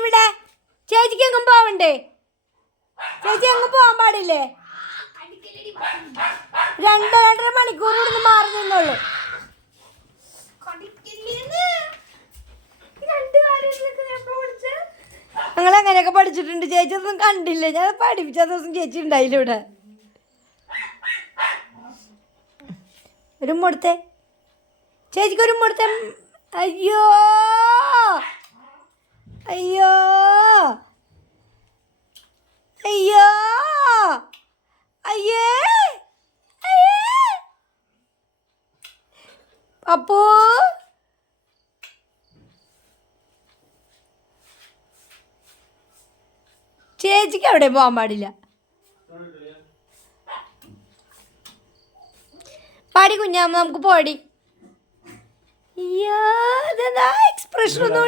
ഇവിടെ ചേച്ചിക്ക് എങ്ങും പോവണ്ടേ? ചേച്ചി എങ്ങും പോവാൻ പാടില്ലേ? 2-2.5 മണിക്കൂർ ഇവിടുന്ന് മാറി നിന്നുള്ളൂ. ഞങ്ങൾ അങ്ങനെയൊക്കെ പഠിച്ചിട്ടുണ്ട്. ചേച്ചി ഒന്നും കണ്ടില്ല, ഞാൻ പഠിപ്പിച്ച ദിവസം ചേച്ചി ഉണ്ടായില്ല ഇവിടെ. ഒരു കൊടുത്തേ ചേച്ചിക്ക്, ഒരു കൊടുത്തേ. അയ്യോ അയ്യോ അയ്യോ അയ്യേ അയ്യേ അപ്പൂ. ചേച്ചിക്ക് എവിടെ പോകാൻ പാടില്ല. പാടി കുഞ്ഞാമ്മ, നമുക്ക് പോടി. എക്സ്പ്രഷൻ ഒന്നും